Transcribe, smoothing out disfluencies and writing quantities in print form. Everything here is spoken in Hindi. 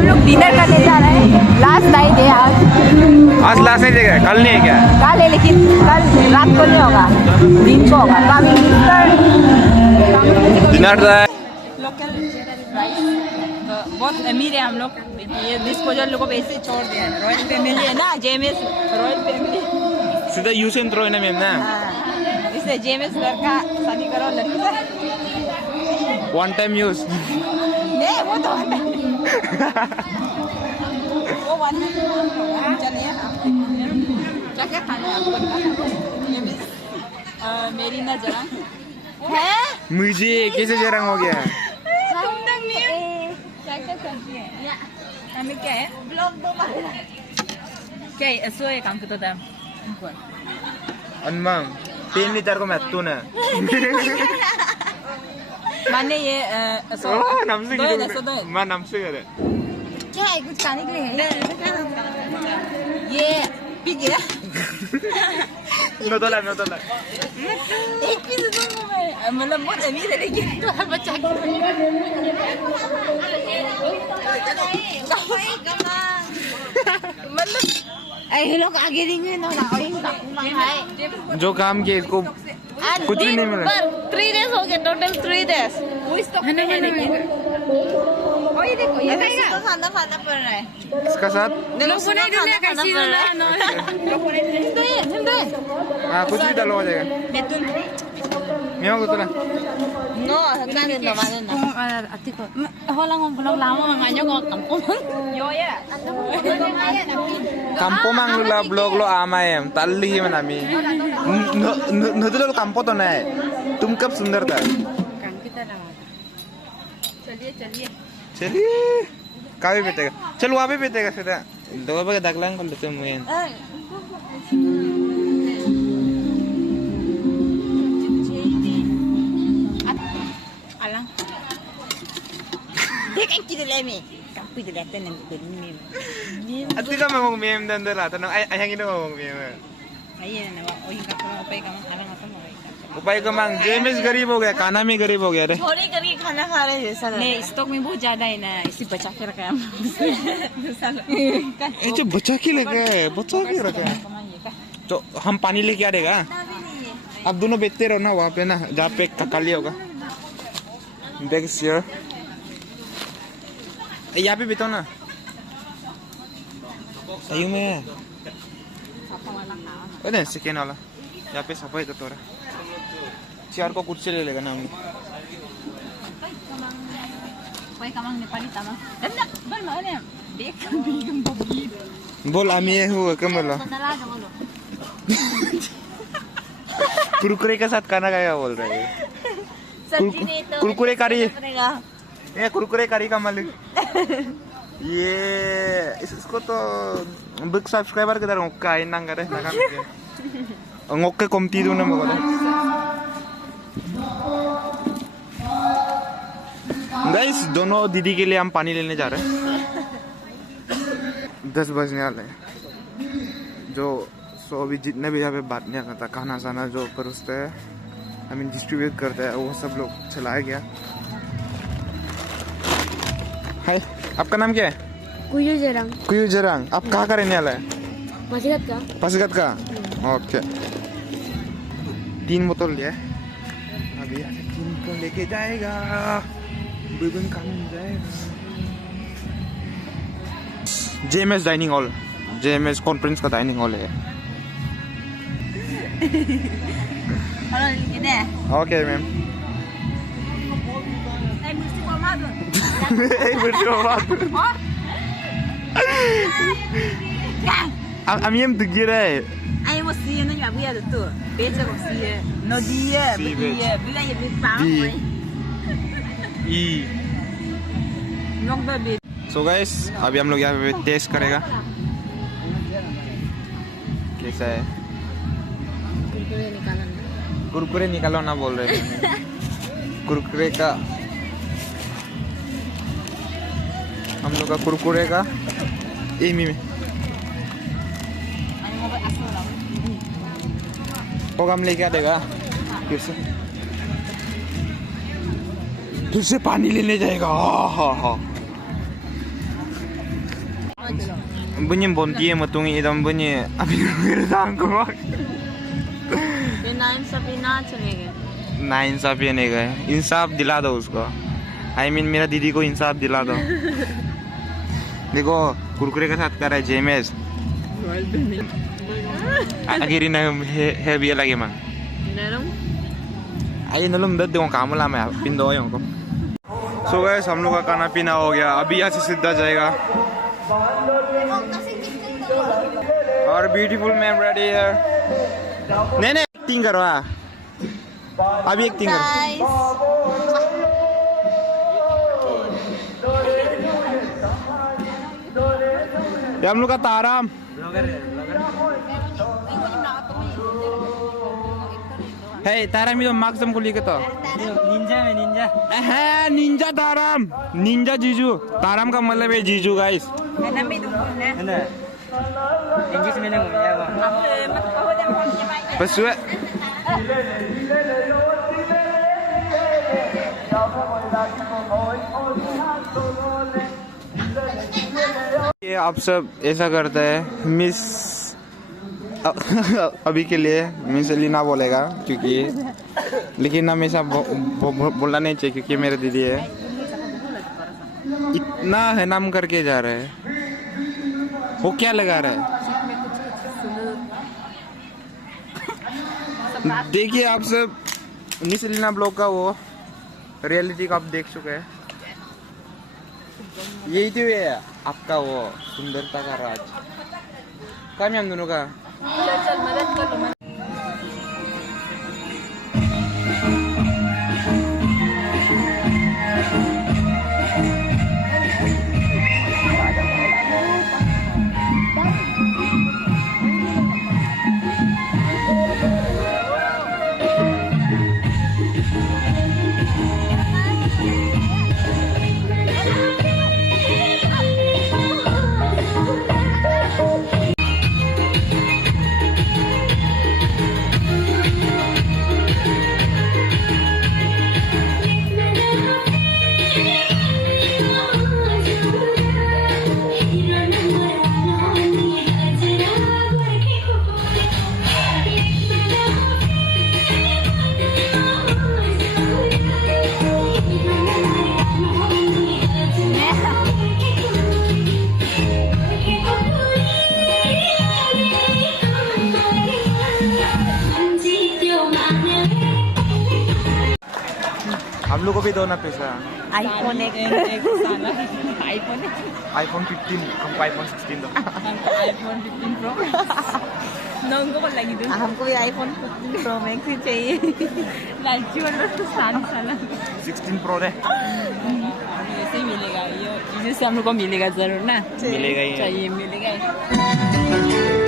हम लोग डिनर करने जा रहे हैं। लास्ट नाइट है आज। आज लास्ट नहीं देगा, कल नहीं है क्या? कल है लेकिन कल रात को नहीं होगा, दिन को होगा। डिनर लोकल बहुत अमीर है हम लोग। ये डिस्पोजल लोगों को ऐसे छोड़ दिया है। रॉयल फैमिली है ना, जेएमएस रॉयल फैमिली। सीधा यूज एंड थ्रो है ना मैम ना? इसलिए जेएमएस लड़का शादी करो लड़की से। One time use. नहीं वो तो वो वन चलिए क्या क्या खाना है आपको? मेरी ना जरा है मुझे कैसे जरंग हो गया? क्या क्या करती है हमें क्या है ब्लॉग दो क्या है सो ये काम करता था अनमंग 3 लीटर को मैं तू ना माने ये नमसे दो मैं नमसे करे क्या है कुछ खाने के लिए है ये पिग है नो तो ला एक पीस दूंगा मैं मतलब बहुत अमीर है लेकिन तो हर बच्चा मतलब ये लोग आगे देंगे ना जो काम किया इसको कुछ भी नहीं मिला। 3 days हो गए टोटल 3 days वही देखो ये तो खाना पड़ रहा है इसका साथ लोगों ने खाना पड़ रहा है हाँ कुछ भी डालो हो जाएगा। बेतुन मैं को तो ला no hanggang na naman na ate ko wala ngong bulong lamo nga nyo ko kampo yo ya kampo mang lula blog lo ama em talli man ami नदुल kampo तो नहीं तुम कब सुंदर था काम की तरह चलिए कावे बेटेगा चल वहाँ पे बेटेगा सीधा दो बगे दागलांग कर लेते मुझे alang देख एक चीज ले में कापी दे लेते हैं नहीं अति का मैं meme dan dala तो ना ayang ini ngomong meme ayen na ba o hinga ko upay ka man alang ato mo उपाय का मांग जेमेस गरीब हो गया खाना में गरीब हो गया रे थोड़ी करके खाना खा रहे हैं सर नहीं स्टॉक में बहुत ज्यादा है ना इसी बचा के रखा है हम ये जो बचा के रखा है तो हम पानी लेके आ देगा अब दोनों बैठते रहो ना वहाँ पे ना जहाँ पे ककाली होगा बैग्स हियर यहाँ पे बैठो ना सही में अरे सेकेंड वाला यहाँ पे सफाई तो तोरा चेयर को कुर्सी ले लेगा ना हम कोई कमांग नेपाली तमांग दंदा बर माने देख बिगम बबली बोल आमी हूँ कमला कुरकुरे के साथ खाना खाएगा बोल रहा है कुरकुरे कारी ये कुरकुरे कारी का मालिक ये इसको तो बिग सब्सक्राइबर के तरह उक्का है नंगा रे Naga ngok komti tu nama kau. Guys, दोनों दीदी के लिए हम पानी लेने जा रहे हैं 10 बजने वाले हैं जो सो अभी जितने भी यहाँ पे बात नहीं आता खाना साना जो परोसते हैं आई मीन डिस्ट्रीब्यूट करते हैं वो सब लोग चलाया गया। हाय आपका नाम क्या है? कुयू जरंग आप कहाँ का रहने वाला है? पासीघाट का ओके 3 बोतल लिया अभी 3 को लेके जाएगा बिबन काम जाएगा JMS dining hall JMS conference का डाइनिंग हॉल है okay ma'am I'm yang tergira. Ai mo si na nyabu ya tu. Beja mo si. No dia, dia. Bila ya bit pang. E. Long da bit. So guys, अभी हम लोग यहाँ पे टेस्ट करेगा कैसा है। कुरकुरे निकालो ना बोल रहे हैं कुरकुरे का हम लोग का कुरकुरे का एमी में हम लेके आ देगा फिर से पानी लेने जाएगा। हाँ bunyi bonti matungi idam bunyi abhi ngirdang ko ये 9 सभी ना चले गए ना इंसाफ ये नहीं गए इंसाफ दिला दो उसको आई मीन मेरा दीदी को इंसाफ दिला दो देखो कुरकुरे के साथ कर रहा है जेमेस akhirnya na heavy lagi mang नरम आई नलम दर्द देखो काम ला मैं पिंदो आया हूँ सो गाइस हम लोग का खाना पीना हो गया अभी यहाँ से सीधा जाएगा और ब्यूटीफुल मैम रेडी है नहीं नहीं एक्टिंग करो अभी एक्टिंग करो ये हम लोग का ताराम हे ताराम ये तो मार्क्स हमको लेके तो निंजा में निंजा है निंजा ताराम निंजा जीजू ताराम का मतलब है जीजू गाइस ना मैं दूंगा है ना इंग्लिश में नहीं बोलिया वो मत कहो दे फोन के माइक बस वे ये आप सब ऐसा करते हैं मिस अभी के लिए मिस लीना बोलेगा क्योंकि लेकिन हमेशा बोलना नहीं चाहिए क्योंकि मेरे दीदी है इतना है नाम करके जा रहे हैं वो क्या लगा रहा है देखिए आप सब मिस लीना ब्लॉग का वो रियलिटी का आप देख चुके हैं यही तो है आपका वो सुंदरता का राज काम हम दोनों का चल मदद कर लो हम लोग को भी दो ना पैसा आईफोन एक साला आईफोन 15 हमको आईफोन 16 दो आईफोन 15 प्रो नंगो को लगी दो हमको भी आईफोन 15 प्रो मैक्स ही चाहिए लालची वाला तो साला 16 प्रो रे ऐसे ही मिलेगा ये से हम लोग को मिलेगा जरूर ना मिलेगा ही चाहिए मिलेगा